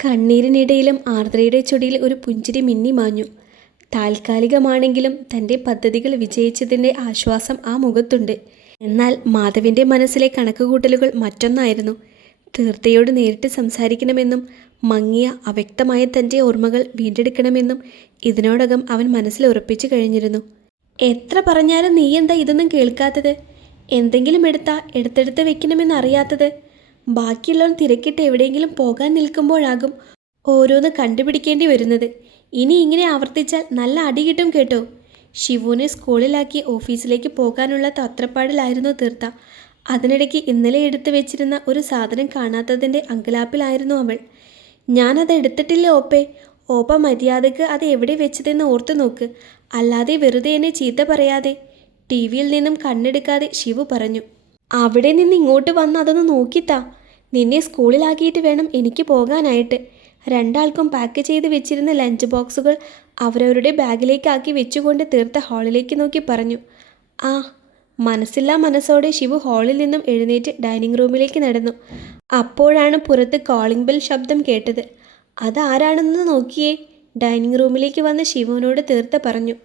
കണ്ണീരിനിടയിലും ആർദ്രയുടെ ചൊടിയിൽ ഒരു പുഞ്ചിരി മിന്നി മാഞ്ഞു. താൽക്കാലികമാണെങ്കിലും തൻ്റെ പദ്ധതികൾ വിജയിച്ചതിൻ്റെ ആശ്വാസം ആ മുഖത്തുണ്ട്. എന്നാൽ മാധവിൻ്റെ മനസ്സിലെ കണക്കുകൂട്ടലുകൾ മറ്റൊന്നായിരുന്നു. തീർത്ഥയോട് നേരിട്ട് സംസാരിക്കണമെന്നും മങ്ങിയ അവ്യക്തമായ തൻ്റെ ഓർമ്മകൾ വീണ്ടെടുക്കണമെന്നും ഇതിനോടകം അവൻ മനസ്സിൽ ഉറപ്പിച്ചു കഴിഞ്ഞിരുന്നു. എത്ര പറഞ്ഞാലും നീ എന്താ ഇതൊന്നും കേൾക്കാത്തത്? എന്തെങ്കിലും എടുത്തെടുത്ത് വെക്കണമെന്നറിയാത്തത്? ബാക്കിയുള്ളവൻ തിരക്കിട്ട് എവിടെയെങ്കിലും പോകാൻ നിൽക്കുമ്പോഴാകും ഓരോന്ന് കണ്ടുപിടിക്കേണ്ടി വരുന്നത്. ഇനി ഇങ്ങനെ ആവർത്തിച്ചാൽ നല്ല അടി കിട്ടും കേട്ടോ. ശിവുവിനെ സ്കൂളിലാക്കി ഓഫീസിലേക്ക് പോകാനുള്ള തത്രപ്പാടിലായിരുന്നു തീർത്ത. അതിനിടയ്ക്ക് ഇന്നലെ എടുത്തു വെച്ചിരുന്ന ഒരു സാധനം കാണാത്തതിൻ്റെ അങ്കലാപ്പിലായിരുന്നു അവൾ. ഞാനത് എടുത്തിട്ടില്ല ഓപ്പേ. ഓപ്പ മര്യാദക്ക് അത് എവിടെ വെച്ചതെന്ന് ഓർത്തു നോക്ക്. അല്ലാതെ വെറുതെ എന്നെ ചീത്ത പറയാതെ. ടി വിയിൽ നിന്നും കണ്ണെടുക്കാതെ ശിവു പറഞ്ഞു. അവിടെ നിന്ന് ഇങ്ങോട്ട് വന്ന് അതൊന്ന് നോക്കിത്താ. നിന്നെ സ്കൂളിലാക്കിയിട്ട് വേണം എനിക്ക് പോകാനായിട്ട്. രണ്ടാൾക്കും പാക്ക് ചെയ്ത് വെച്ചിരുന്ന ലഞ്ച് ബോക്സുകൾ അവരവരുടെ ബാഗിലേക്കാക്കി വെച്ചുകൊണ്ട് തീർത്ത ഹാളിലേക്ക് നോക്കി പറഞ്ഞു. ആ. മനസ്സില്ലാ മനസ്സോടെ ശിവു ഹാളിൽ നിന്നും എഴുന്നേറ്റ് ഡൈനിങ് റൂമിലേക്ക് നടന്നു. അപ്പോഴാണ് പുറത്ത് കോളിംഗ് ബെൽ ശബ്ദം കേട്ടത്. അതാരാണെന്ന് നോക്കിയേ. ഡൈനിങ് റൂമിലേക്ക് വന്ന ശിവുവിനോട് തീർത്ത പറഞ്ഞു.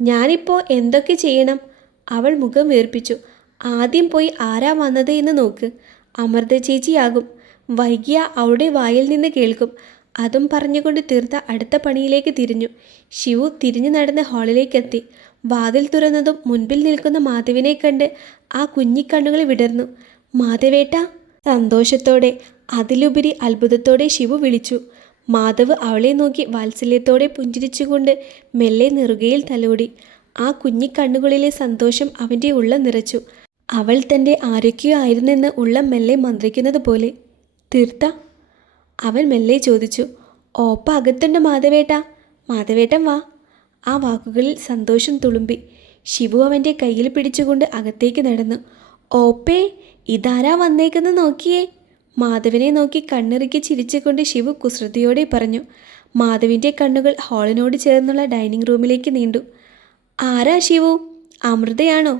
ഞാനിപ്പോൾ എന്തൊക്കെ ചെയ്യണം? അവൾ മുഖം വീർപ്പിച്ചു. ആദ്യം പോയി ആരാ വന്നത് എന്ന് നോക്ക്. അമൃത ചേച്ചിയാകും. വൈകിയ അവളുടെ വായിൽ നിന്ന് കേൾക്കും. അതും പറഞ്ഞുകൊണ്ട് തീർത്ത അടുത്ത പണിയിലേക്ക് തിരിഞ്ഞു. ശിവു തിരിഞ്ഞു നടന്ന് ഹാളിലേക്കെത്തി. വാതിൽ തുറന്നതും മുൻപിൽ നിൽക്കുന്ന മാധവിനെ കണ്ട് ആ കുഞ്ഞിക്കണ്ണുകൾ വിടർന്നു. മാധവേട്ടാ. സന്തോഷത്തോടെ, അതിലുപരി അത്ഭുതത്തോടെ ശിവു വിളിച്ചു. മാധവ് അവളെ നോക്കി വാത്സല്യത്തോടെ പുഞ്ചിരിച്ചുകൊണ്ട് മെല്ലെ നെറുകയിൽ തലോടി. ആ കുഞ്ഞിക്കണ്ണുകളിലെ സന്തോഷം അവൻ്റെ ഉള്ളം നിറച്ചു. അവൾ തൻ്റെ ആരൊക്കെയോ ആയിരുന്നെന്ന് ഉള്ളം മെല്ലെ മന്ത്രിക്കുന്നത് പോലെ. തീർത്ത? അവൻ മെല്ലെ ചോദിച്ചു. ഓപ്പ അകത്തുണ്ട് മാധവേട്ടാ. മാധവേട്ടൻ വാ. ആ വാക്കുകളിൽ സന്തോഷം തുളുമ്പി. ശിവു അവൻ്റെ കയ്യിൽ പിടിച്ചുകൊണ്ട് അകത്തേക്ക് നടന്നു. ഓപ്പേ, ഇതാരാ വന്നേക്കെന്ന് നോക്കിയേ. മാധവിനെ നോക്കി കണ്ണിറുക്കി ചിരിച്ചുകൊണ്ട് ശിവു കുസൃതിയോടെ പറഞ്ഞു. മാധവിൻ്റെ കണ്ണുകൾ ഹാളിനോട് ചേർന്നുള്ള ഡൈനിങ് റൂമിലേക്ക് നീണ്ടു. ആരാ ശിവു? അമൃതയാണോ?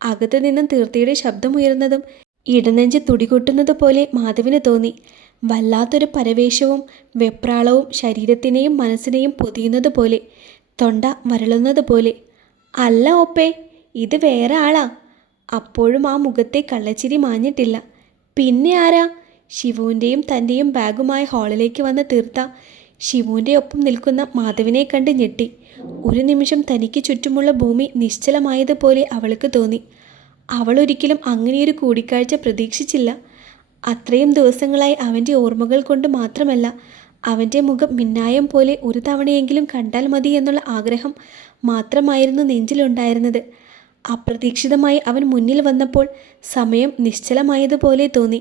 അകത്തു നിന്നും തീർത്ഥയുടെ ശബ്ദമുയർന്നതും ഇടനെഞ്ച് തുടികൊട്ടുന്നത് പോലെ മാധവിന് തോന്നി. വല്ലാത്തൊരു പരവേശവും വെപ്രാളവും ശരീരത്തിനെയും മനസ്സിനെയും പൊതിയുന്നത് പോലെ, തൊണ്ട വരളുന്നത് പോലെ. അല്ല ഓപ്പേ, ഇത് വേറെ ആളാ. അപ്പോഴും ആ മുഖത്തെ കള്ളച്ചിരി മാഞ്ഞിട്ടില്ല. പിന്നെ ആരാ? ശിവുവിൻ്റെയും തൻ്റെയും ബാഗുമായി ഹാളിലേക്ക് വന്ന തീർത്ത ശിവുവിൻ്റെ ഒപ്പം നിൽക്കുന്ന മാധവിനെ കണ്ട് ഞെട്ടി. ഒരു നിമിഷം തനിക്ക് ചുറ്റുമുള്ള ഭൂമി നിശ്ചലമായതുപോലെ അവൾക്ക് തോന്നി. അവൾ ഒരിക്കലും അങ്ങനെയൊരു കൂടിക്കാഴ്ച പ്രതീക്ഷിച്ചില്ല. അത്രയും ദിവസങ്ങളായി അവൻ്റെ ഓർമ്മകൾ കൊണ്ട് മാത്രമല്ല, അവൻ്റെ മുഖം മിന്നായം പോലെ ഒരു തവണയെങ്കിലും കണ്ടാൽ മതി എന്നുള്ള ആഗ്രഹം മാത്രമായിരുന്നു നെഞ്ചിലുണ്ടായിരുന്നത്. അപ്രതീക്ഷിതമായി അവൻ മുന്നിൽ വന്നപ്പോൾ സമയം നിശ്ചലമായതുപോലെ തോന്നി.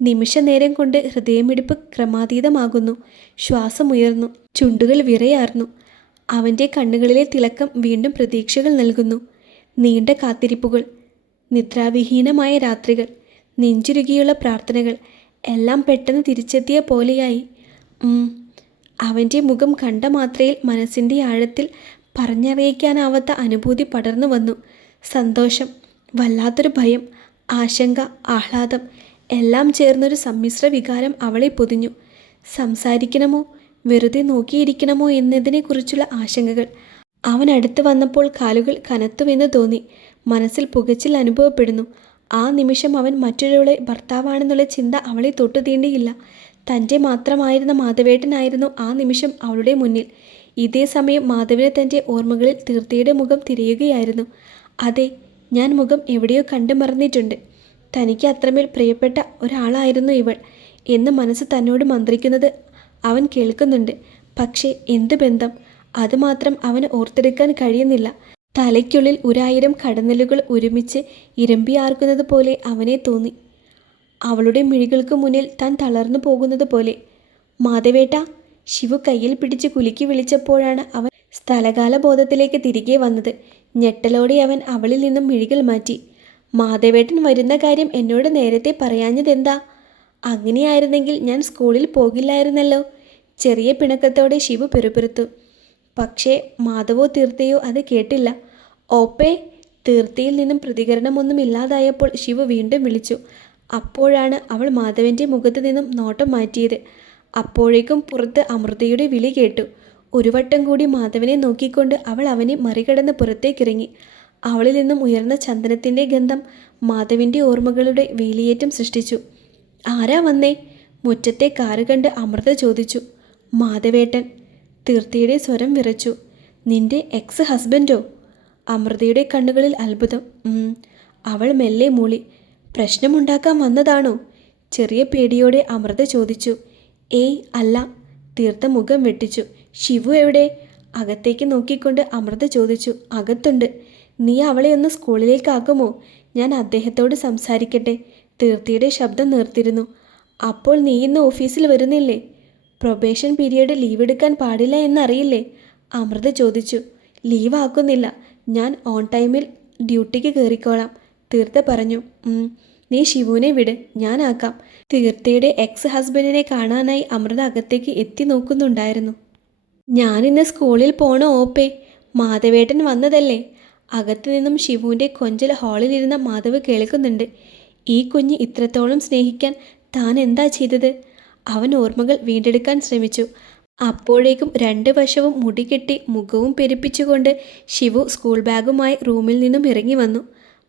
നിമിഷ നേരം കൊണ്ട് ഹൃദയമിടിപ്പ് ക്രമാതീതമാകുന്നു. ശ്വാസമുയർന്നു. ചുണ്ടുകൾ വിറയാർന്നു. അവൻ്റെ കണ്ണുകളിലെ തിളക്കം വീണ്ടും പ്രതീക്ഷകൾ നൽകുന്നു. നീണ്ട കാത്തിരിപ്പുകൾ, നിദ്രാവിഹീനമായ രാത്രികൾ, നെഞ്ചുരുകിയുള്ള പ്രാർത്ഥനകൾ എല്ലാം പെട്ടെന്ന് തിരിച്ചെത്തിയ പോലെയായി. അവൻ്റെ മുഖം കണ്ട മാത്രയിൽ മനസ്സിൻ്റെ ആഴത്തിൽ പറഞ്ഞറിയിക്കാനാവാത്ത അനുഭൂതി പടർന്നു വന്നു. സന്തോഷം, വല്ലാത്തൊരു ഭയം, ആശങ്ക, ആഹ്ലാദം എല്ലാം ചേർന്നൊരു സമ്മിശ്ര വികാരം അവളെ പൊതിഞ്ഞു. സംസാരിക്കണമോ വെറുതെ നോക്കിയിരിക്കണമോ എന്നതിനെക്കുറിച്ചുള്ള ആശങ്കകൾ. അവൻ അടുത്ത് വന്നപ്പോൾ കാലുകൾ കനത്തുവെന്ന് തോന്നി. മനസ്സിൽ പുകച്ചിൽ അനുഭവപ്പെടുന്നു. ആ നിമിഷം അവൻ മറ്റൊരാളെ ഭർത്താവാണെന്നുള്ള ചിന്ത അവളെ തൊട്ടു തീണ്ടിയില്ല. തൻ്റെ മാത്രമായിരുന്ന മാധവേട്ടനായിരുന്നു ആ നിമിഷം അവളുടെ മുന്നിൽ. ഇതേ സമയം മാധവിന് തൻ്റെ ഓർമ്മകളിൽ തീർത്ഥയുടെ മുഖം തിരയുകയായിരുന്നു. അതെ, ഞാൻ മുഖം എവിടെയോ കണ്ടു മറന്നിട്ടുണ്ട്. തനിക്ക് അത്രമേൽ പ്രിയപ്പെട്ട ഒരാളായിരുന്നു ഇവൾ എന്ന് മനസ്സ് തന്നോട് മന്ത്രിക്കുന്നത് അവൻ കേൾക്കുന്നുണ്ട്. പക്ഷേ എന്ത് ബന്ധം? അതുമാത്രം അവന് ഓർത്തെടുക്കാൻ കഴിയുന്നില്ല. തലയ്ക്കുള്ളിൽ 1000 കടന്നലുകൾ ഒരുമിച്ച് ഇരമ്പിയാർക്കുന്നത് പോലെ അവനെ തോന്നി. അവളുടെ മിഴികൾക്ക് മുന്നിൽ താൻ തളർന്നു പോകുന്നത് പോലെ. മാധവേട്ട. ശിവു കയ്യിൽ പിടിച്ച് കുലുക്കി വിളിച്ചപ്പോഴാണ് അവൻ സ്ഥലകാല ബോധത്തിലേക്ക് തിരികെ വന്നത്. ഞെട്ടലോടെ അവൻ അവളിൽ നിന്നും മിഴികൾ മാറ്റി. മാധവേട്ടൻ വരുന്ന കാര്യം എന്നോട് നേരത്തെ പറയാഞ്ഞതെന്താ? അങ്ങനെയായിരുന്നെങ്കിൽ ഞാൻ സ്കൂളിൽ പോകില്ലായിരുന്നല്ലോ. ചെറിയ പിണക്കത്തോടെ ശിവു പിറുപിറുത്തു. പക്ഷേ മാധവോ തീർത്ഥയോ അത് കേട്ടില്ല. ഓപ്പേ. തീർത്ഥയിൽ നിന്നും പ്രതികരണമൊന്നും ഇല്ലാതായപ്പോൾ ശിവു വീണ്ടും വിളിച്ചു. അപ്പോഴാണ് അവൾ മാധവൻ്റെ മുഖത്ത് നിന്നും നോട്ടം മാറ്റിയത്. അപ്പോഴേക്കും പുറത്ത് അമൃതയുടെ വിളി കേട്ടു. ഒരു വട്ടം കൂടി മാധവനെ നോക്കിക്കൊണ്ട് അവൾ അവനെ മറികടന്ന് പുറത്തേക്കിറങ്ങി. അവളിൽ നിന്നും ഉയർന്ന ചന്ദനത്തിൻ്റെ ഗന്ധം മാധവിൻ്റെ ഓർമ്മകളുടെ വേലിയേറ്റം സൃഷ്ടിച്ചു. ആരാ വന്നേ? മുറ്റത്തെ കാറ് കണ്ട് അമൃത ചോദിച്ചു. മാധവേട്ടൻ. തീർത്ഥയുടെ സ്വരം വിറച്ചു. നിന്റെ എക്സ് ഹസ്ബൻഡോ? അമൃതയുടെ കണ്ണുകളിൽ അത്ഭുതം. അവൾ മെല്ലെ മൂളി. പ്രശ്നമുണ്ടാക്കാൻ വന്നതാണോ? ചെറിയ പേടിയോടെ അമൃത ചോദിച്ചു. ഏയ് അല്ല. തീർത്ഥ മുഖം വെട്ടിച്ചു. ശിവു എവിടെ? അകത്തേക്ക് നോക്കിക്കൊണ്ട് അമൃത ചോദിച്ചു. അകത്തുണ്ട്. നീ അവളെ ഒന്ന് സ്കൂളിലേക്കാക്കുമോ? ഞാൻ അദ്ദേഹത്തോട് സംസാരിക്കട്ടെ. തീർത്ഥയുടെ ശബ്ദം നേർത്തിരുന്നു. അപ്പോൾ നീ ഇന്ന് ഓഫീസിൽ വരുന്നില്ലേ? പ്രൊബേഷൻ പീരിയഡ് ലീവ് എടുക്കാൻ പാടില്ല എന്നറിയില്ലേ? അമൃത ചോദിച്ചു. ലീവ് ആക്കുന്നില്ല. ഞാൻ ഓൺ ടൈമിൽ ഡ്യൂട്ടിക്ക് കയറിക്കോളാം, തീർത്ഥ പറഞ്ഞു. നീ ശിവുവിനെ വിട്, ഞാനാക്കാം. തീർത്ഥയുടെ എക്സ് ഹസ്ബൻഡിനെ കാണാനായി അമൃത അകത്തേക്ക് എത്തി നോക്കുന്നുണ്ടായിരുന്നു. ഞാനിന്ന് സ്കൂളിൽ പോണോ ഓപ്പേ? മാധവേട്ടൻ വന്നതല്ലേ? അകത്തു നിന്നും ശിവുവിൻ്റെ കൊഞ്ചൽ ഹാളിലിരുന്ന മാധവ് കേൾക്കുന്നുണ്ട്. ഈ കുഞ്ഞ് ഇത്രത്തോളം സ്നേഹിക്കാൻ താൻ എന്താ ചെയ്തത്? അവൻ ഓർമ്മകൾ വീണ്ടെടുക്കാൻ ശ്രമിച്ചു. അപ്പോഴേക്കും രണ്ട് വശവും മുടികെട്ടി മുഖവും പെരുപ്പിച്ചുകൊണ്ട് ശിവു സ്കൂൾ ബാഗുമായി റൂമിൽ നിന്നും ഇറങ്ങി വന്നു.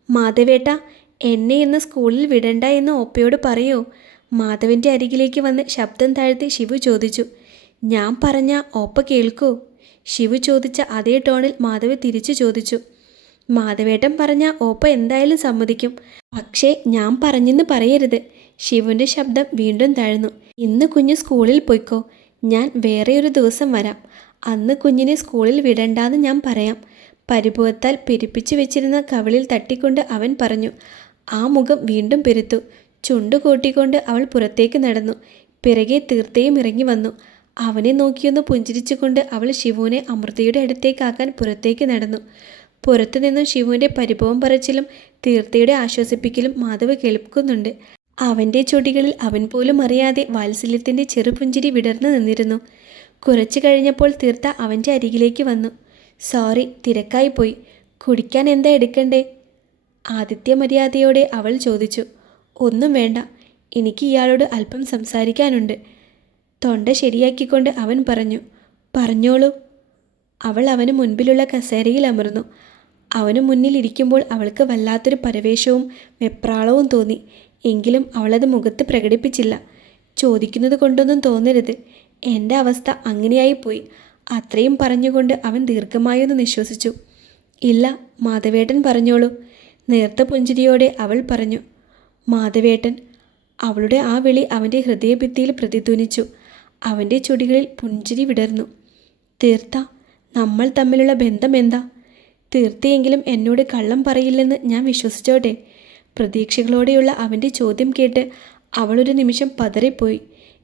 മാധവേട്ട, എന്നെ ഇന്ന് സ്കൂളിൽ വിടണ്ട എന്ന് ഓപ്പയോട് പറയോ? മാധവിൻ്റെ അരികിലേക്ക് വന്ന് ശബ്ദം താഴ്ത്തി ശിവു ചോദിച്ചു. ഞാൻ പറഞ്ഞ ഓപ്പ കേൾക്കോ? ശിവു ചോദിച്ച അതേ ടോണിൽ മാധവ് തിരിച്ചു ചോദിച്ചു. മാധവേട്ടൻ പറഞ്ഞ ഓപ്പ എന്തായാലും സമ്മതിക്കും. പക്ഷേ ഞാൻ പറഞ്ഞെന്ന് പറയരുത്. ശിവുവിൻ്റെ ശബ്ദം വീണ്ടും താഴ്ന്നു. ഇന്ന് കുഞ്ഞ് സ്കൂളിൽ പോയിക്കോ. ഞാൻ വേറെ ഒരു ദിവസം വരാം. അന്ന് കുഞ്ഞിനെ സ്കൂളിൽ വിടണ്ടാന്ന് ഞാൻ പറയാം. പരിഭവത്താൽ പെരുപ്പിച്ചു വെച്ചിരുന്ന കവിളിൽ തട്ടിക്കൊണ്ട് അവൻ പറഞ്ഞു. ആ മുഖം വീണ്ടും പെരുത്തു. ചുണ്ടു കൂട്ടിക്കൊണ്ട് അവൾ പുറത്തേക്ക് നടന്നു. പിറകെ തീർത്ഥയും ഇറങ്ങി വന്നു. അവനെ നോക്കിയൊന്ന് പുഞ്ചിരിച്ചുകൊണ്ട് അവൾ ശിവുവിനെ അമൃതയുടെ അടുത്തേക്കാക്കാൻ പുറത്തേക്ക് നടന്നു. പുറത്തു നിന്നും ശിവുവിൻ്റെ പരിഭവം പറച്ചിലും തീർത്ഥയുടെ ആശ്വസിപ്പിക്കലും മാധവ് കേൾക്കുന്നുണ്ട്. അവൻ്റെ ചൊടികളിൽ അവൻ പോലും അറിയാതെ വാത്സല്യത്തിൻ്റെ ചെറുപുഞ്ചിരി വിടർന്നു നിന്നിരുന്നു. കുറച്ചു കഴിഞ്ഞപ്പോൾ തീർത്ഥ അവൻ്റെ അരികിലേക്ക് വന്നു. സോറി, തിരക്കായിപ്പോയി. കുടിക്കാൻ എന്താ എടുക്കണ്ടേ? ആദിത്യ മര്യാദയോടെ അവൾ ചോദിച്ചു. ഒന്നും വേണ്ട, എനിക്ക് ഇയാളോട് അല്പം സംസാരിക്കാനുണ്ട്. തൊണ്ട ശരിയാക്കിക്കൊണ്ട് അവൻ പറഞ്ഞു. പറഞ്ഞോളൂ. അവൾ അവന് മുൻപിലുള്ള കസേരയിൽ അമർന്നു. അവനു മുന്നിൽ ഇരിക്കുമ്പോൾ അവൾക്ക് വല്ലാത്തൊരു പരവേശവും വെപ്രാളവും തോന്നി. എങ്കിലും അവളത് മുഖത്ത് പ്രകടിപ്പിച്ചില്ല. ചോദിക്കുന്നത് കൊണ്ടൊന്നും തോന്നരുത്, എൻ്റെ അവസ്ഥ അങ്ങനെയായിപ്പോയി. അത്രയും പറഞ്ഞുകൊണ്ട് അവൻ ദീർഘമായൊന്ന് നിശ്വസിച്ചു. ഇല്ല, മാധവേട്ടൻ പറഞ്ഞോളൂ. നേർത്ത പുഞ്ചിരിയോടെ അവൾ പറഞ്ഞു. മാധവേട്ടൻ. അവളുടെ ആ വിളി അവൻ്റെ ഹൃദയഭിത്തിയിൽ പ്രതിധ്വനിച്ചു. അവൻ്റെ ചുടികളിൽ പുഞ്ചിരി വിടർന്നു. തീർത്ഥ, നമ്മൾ തമ്മിലുള്ള ബന്ധം എന്താ? തീർത്ഥയെങ്കിലും എന്നോട് കള്ളം പറയില്ലെന്ന് ഞാൻ വിശ്വസിച്ചോട്ടെ? പ്രതീക്ഷകളോടെയുള്ള അവൻ്റെ ചോദ്യം കേട്ട് അവളൊരു നിമിഷം പതറിപ്പോയി.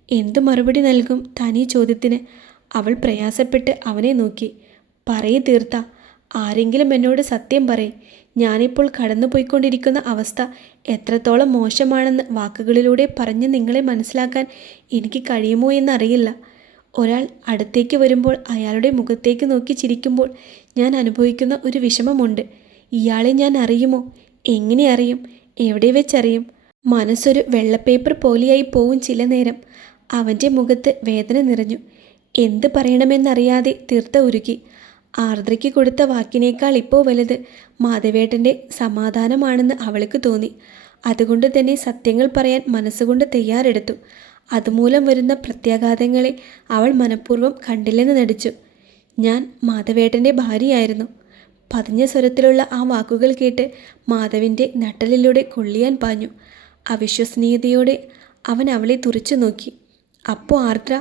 എന്തു മറുപടി നൽകും താനീ ചോദ്യത്തിന്? അവൾ പ്രയാസപ്പെട്ട് അവനെ നോക്കി. പറയ് തീർത്ഥ, ആരെങ്കിലും എന്നോട് സത്യം പറയ്. ഞാനിപ്പോൾ കടന്നുപോയിക്കൊണ്ടിരിക്കുന്ന അവസ്ഥ എത്രത്തോളം മോശമാണെന്ന് വാക്കുകളിലൂടെ പറഞ്ഞ് നിങ്ങളെ മനസ്സിലാക്കാൻ എനിക്ക് കഴിയുമോ എന്നറിയില്ല. ഒരാൾ അടുത്തേക്ക് വരുമ്പോൾ അയാളുടെ മുഖത്തേക്ക് നോക്കി ചിരിക്കുമ്പോൾ ഞാൻ അനുഭവിക്കുന്ന ഒരു വിഷമമുണ്ട്. ഇയാളെ ഞാൻ അറിയുമോ? എങ്ങനെ അറിയും? എവിടെ വെച്ചറിയും? മനസ്സൊരു വെള്ളപ്പേപ്പർ പോലെയായി പോവും ചില നേരം. അവൻ്റെ മുഖത്ത് വേദന നിറഞ്ഞു. എന്ത് പറയണമെന്നറിയാതെ തീർത്ത ഉരുകി. ആർദ്രയ്ക്ക് കൊടുത്ത വാക്കിനേക്കാൾ ഇപ്പോൾ വലുത് മാധവേട്ടൻ്റെ സമാധാനമാണെന്ന് അവൾക്ക് തോന്നി. അതുകൊണ്ട് തന്നെ സത്യങ്ങൾ പറയാൻ മനസ്സുകൊണ്ട് തയ്യാറെടുത്തു. അതുമൂലം വരുന്ന പ്രത്യാഘാതങ്ങളെ അവൾ മനഃപൂർവ്വം കണ്ടില്ലെന്ന് നടിച്ചു. ഞാൻ മാധവേട്ടൻ്റെ ഭാര്യയായിരുന്നു. പതിഞ്ഞ സ്വരത്തിലുള്ള ആ വാക്കുകൾ കേട്ട് മാധവിൻ്റെ നട്ടലിലൂടെ കൊള്ളിയാൻ പാഞ്ഞു. അവിശ്വസനീയതയോടെ അവൻ അവളെ തുറിച്ചു നോക്കി. അപ്പോൾ ആർദ്ര?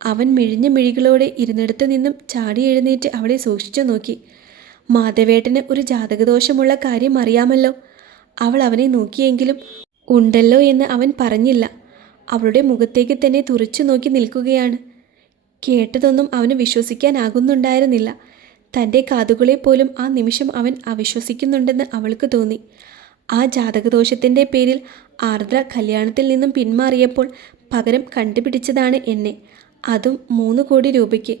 അവൻ മിഴിഞ്ഞ മിഴികളോടെ ഇരുന്നിടത്തു നിന്നും ചാടി എഴുന്നേറ്റ് അവളെ സൂക്ഷിച്ചു നോക്കി. മാധവേട്ടന് ഒരു ജാതകദോഷമുള്ള കാര്യം അറിയാമല്ലോ. അവൾ അവനെ നോക്കിയെങ്കിലും ഉണ്ടല്ലോ എന്ന് അവൻ പറഞ്ഞില്ല. അവളുടെ മുഖത്തേക്ക് തന്നെ തുറിച്ചു നോക്കി നിൽക്കുകയാണ്. കേട്ടതൊന്നും അവന് വിശ്വസിക്കാനാകുന്നുണ്ടായിരുന്നില്ല. തൻ്റെ കാതുകളെ പോലും ആ നിമിഷം അവൻ അവിശ്വസിക്കുന്നുണ്ടെന്ന് അവൾക്ക് തോന്നി. ആ ജാതകദോഷത്തിൻ്റെ പേരിൽ ആർദ്ര കല്യാണത്തിൽ നിന്നും പിന്മാറിയപ്പോൾ പകരം കണ്ടുപിടിച്ചതാണ് എന്നെ. അതും 3 കോടി രൂപയ്ക്ക്.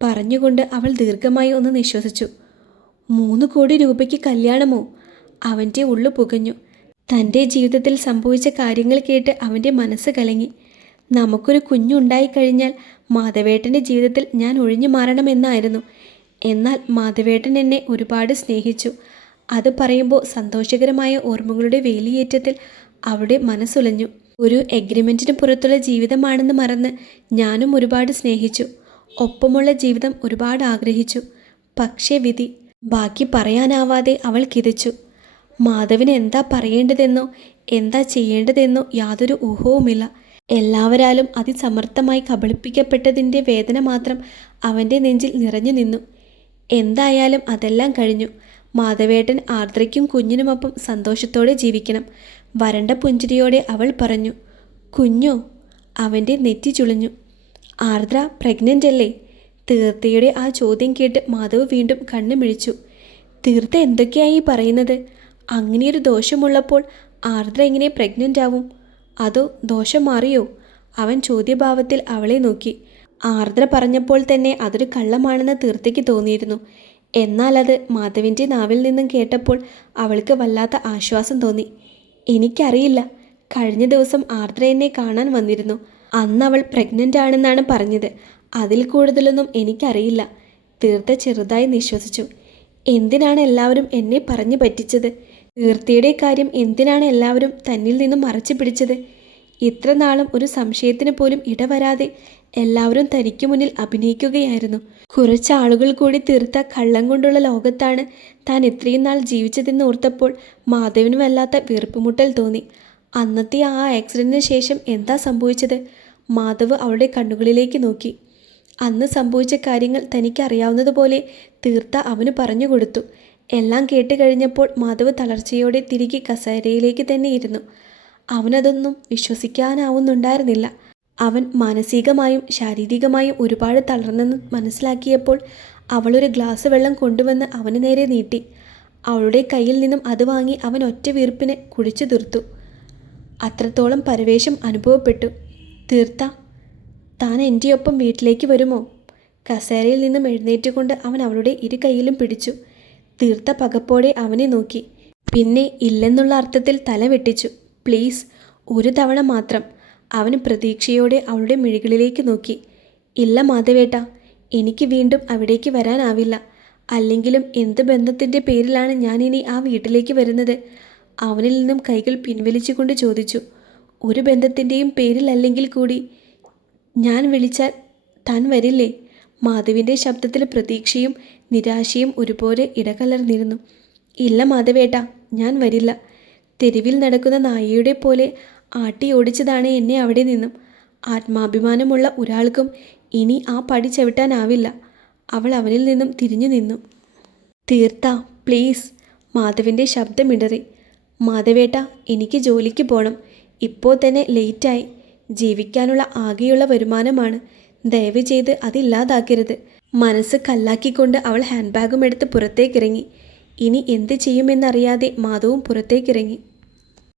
പറഞ്ഞുകൊണ്ട് അവൾ ദീർഘമായി ഒന്ന് നിശ്വസിച്ചു. 3 കോടി രൂപയ്ക്ക് കല്യാണമോ? അവൻ്റെ ഉള്ളു പുകഞ്ഞു. തൻ്റെ ജീവിതത്തിൽ സംഭവിച്ച കാര്യങ്ങൾ കേട്ട് അവൻ്റെ മനസ്സ് കലങ്ങി. നമുക്കൊരു കുഞ്ഞുണ്ടായിക്കഴിഞ്ഞാൽ മാധവേട്ടൻ്റെ ജീവിതത്തിൽ ഞാൻ ഒഴിഞ്ഞു മാറണമെന്നായിരുന്നു. എന്നാൽ മാധവേട്ടൻ എന്നെ ഒരുപാട് സ്നേഹിച്ചു. അത് പറയുമ്പോൾ സന്തോഷകരമായ ഓർമ്മകളുടെ വേലിയേറ്റത്തിൽ അവളുടെ മനസ്സുലഞ്ഞു. ഒരു എഗ്രിമെൻറ്റിന് പുറത്തുള്ള ജീവിതമാണെന്ന് മറന്ന് ഞാനും ഒരുപാട് സ്നേഹിച്ചു. ഒപ്പമുള്ള ജീവിതം ഒരുപാട് ആഗ്രഹിച്ചു. പക്ഷേ വിധി. ബാക്കി പറയാനാവാതെ അവൾ കിതച്ചു. മാധവിന് എന്താ പറയേണ്ടതെന്നോ എന്താ ചെയ്യേണ്ടതെന്നോ യാതൊരു ഊഹവുമില്ല. എല്ലാവരാലും അതിസമർത്ഥമായി കബളിപ്പിക്കപ്പെട്ടതിൻ്റെ വേദന മാത്രം അവൻ്റെ നെഞ്ചിൽ നിറഞ്ഞു നിന്നു. എന്തായാലും അതെല്ലാം കഴിഞ്ഞു. മാധവേട്ടൻ ആർദ്രയ്ക്കും കുഞ്ഞിനുമൊപ്പം സന്തോഷത്തോടെ ജീവിക്കണം. വരണ്ട പുഞ്ചിരിയോടെ അവൾ പറഞ്ഞു. കുഞ്ഞോ? അവൻ്റെ നെറ്റി ചുളിഞ്ഞു. ആർദ്ര പ്രഗ്നൻ്റ് അല്ലേ? തീർത്ഥയുടെ ആ ചോദ്യം കേട്ട് മാധവ് വീണ്ടും കണ്ണു മിഴിച്ചു. തീർത്ഥ എന്തൊക്കെയായി പറയുന്നത്? അങ്ങനെയൊരു ദോഷമുള്ളപ്പോൾ ആർദ്ര എങ്ങനെ പ്രഗ്നൻ്റ് ആവും? അതോ ദോഷം മാറിയോ? അവൻ ചോദ്യഭാവത്തിൽ അവളെ നോക്കി. ആർദ്ര പറഞ്ഞപ്പോൾ തന്നെ അതൊരു കള്ളമാണെന്ന് തീർത്ഥയ്ക്ക് തോന്നിയിരുന്നു. എന്നാൽ അത് മാധവിൻ്റെ നാവിൽ നിന്നും കേട്ടപ്പോൾ അവൾക്ക് വല്ലാത്ത ആശ്വാസം തോന്നി. എനിക്കറിയില്ല. കഴിഞ്ഞ ദിവസം ആർദ്ര എന്നെ കാണാൻ വന്നിരുന്നു. അന്ന് അവൾ പ്രഗ്നൻ്റ് ആണെന്നാണ് പറഞ്ഞത്. അതിൽ കൂടുതലൊന്നും എനിക്കറിയില്ല. തീർത്ഥ ചെറുതായി നിശ്വസിച്ചു. എന്തിനാണ് എല്ലാവരും എന്നെ പറഞ്ഞു പറ്റിച്ചത്? തീർത്ഥയുടെ കാര്യം എന്തിനാണ് എല്ലാവരും തന്നിൽ നിന്നും മറച്ചു പിടിച്ചത്? ഇത്ര നാളും ഒരു സംശയത്തിന് പോലും ഇടവരാതെ എല്ലാവരും തനിക്ക് മുന്നിൽ അഭിനയിക്കുകയായിരുന്നു. കുറച്ച് ആളുകൾ കൂടി തീർത്ത കള്ളം കൊണ്ടുള്ള ലോകത്താണ് താൻ ഇത്രയും നാൾ ജീവിച്ചതെന്ന് ഓർത്തപ്പോൾ മാധവിന് വല്ലാത്ത വീർപ്പുമുട്ടൽ തോന്നി. അന്നത്തെ ആ ആക്സിഡൻറ്റിന് ശേഷം എന്താ സംഭവിച്ചത്? മാധവ് അവളുടെ കണ്ണുകളിലേക്ക് നോക്കി. അന്ന് സംഭവിച്ച കാര്യങ്ങൾ തനിക്ക് അറിയാവുന്നതുപോലെ തീർത്ത അവന് പറഞ്ഞു കൊടുത്തു. എല്ലാം കേട്ട് കഴിഞ്ഞപ്പോൾ മാധവ് തളർച്ചയോടെ തിരികെ കസേരയിലേക്ക് തന്നെ ഇരുന്നു. അവനതൊന്നും വിശ്വസിക്കാനാവുന്നുണ്ടായിരുന്നില്ല. അവൻ മാനസികമായും ശാരീരികമായും ഒരുപാട് തളർന്നെന്ന് മനസ്സിലാക്കിയപ്പോൾ അവളൊരു ഗ്ലാസ് വെള്ളം കൊണ്ടുവന്ന് അവന് നേരെ നീട്ടി. അവളുടെ കയ്യിൽ നിന്നും അത് വാങ്ങി അവൻ ഒറ്റ വീർപ്പിന് കുടിച്ചു തീർത്തു. അത്രത്തോളം പരവേശം അനുഭവപ്പെട്ടു. തീർത്ത, താൻ എൻ്റെ ഒപ്പം വീട്ടിലേക്ക് വരുമോ? കസേരയിൽ നിന്നും എഴുന്നേറ്റുകൊണ്ട് അവൻ അവളുടെ ഇരു കൈയിലും പിടിച്ചു. തീർത്ത പകപ്പോടെ അവനെ നോക്കി. പിന്നെ ഇല്ലെന്നുള്ള അർത്ഥത്തിൽ തല വെട്ടിച്ചു. പ്ലീസ്, ഒരു തവണ മാത്രം. അവൻ പ്രതീക്ഷയോടെ അവളുടെ മിഴികളിലേക്ക് നോക്കി. ഇല്ല മാധവേട്ട, എനിക്ക് വീണ്ടും അവിടേക്ക് വരാനാവില്ല. അല്ലെങ്കിലും എന്ത് ബന്ധത്തിൻ്റെ പേരിലാണ് ഞാനിനി ആ വീട്ടിലേക്ക് വരുന്നത്? അവനിൽ നിന്നും കൈകൾ പിൻവലിച്ചുകൊണ്ട് ചോദിച്ചു. ഒരു ബന്ധത്തിൻ്റെയും പേരിലല്ലെങ്കിൽ കൂടി ഞാൻ വിളിച്ചാൽ താൻ വരില്ലേ? മാധവിൻ്റെ ശബ്ദത്തിൽ പ്രതീക്ഷയും നിരാശയും ഒരുപോലെ ഇടകലർന്നിരുന്നു. ഇല്ല മാധവേട്ട, ഞാൻ വരില്ല. തെരുവിൽ നടക്കുന്ന നായയുടെ പോലെ ആട്ടി ഓടിച്ചതാണ് എന്നെ അവിടെ നിന്നും. ആത്മാഭിമാനമുള്ള ഒരാൾക്കും ഇനി ആ പടി ചവിട്ടാനാവില്ല. അവൾ അവനിൽ നിന്നും തിരിഞ്ഞു നിന്നു. തീർത്ത, പ്ലീസ്. മാധവിൻ്റെ ശബ്ദമിടറി. മാധവേട്ട, എനിക്ക് ജോലിക്ക് പോകണം. ഇപ്പോൾ തന്നെ ലേറ്റായി. ജീവിക്കാനുള്ള ആകെയുള്ള വരുമാനമാണ്. ദയവ് ചെയ്ത് അതില്ലാതാക്കരുത്. മനസ്സ് കല്ലാക്കിക്കൊണ്ട് അവൾ ഹാൻഡ് ബാഗും എടുത്ത് പുറത്തേക്കിറങ്ങി. ഇനി എന്ത് ചെയ്യുമെന്നറിയാതെ മാധവും പുറത്തേക്കിറങ്ങി.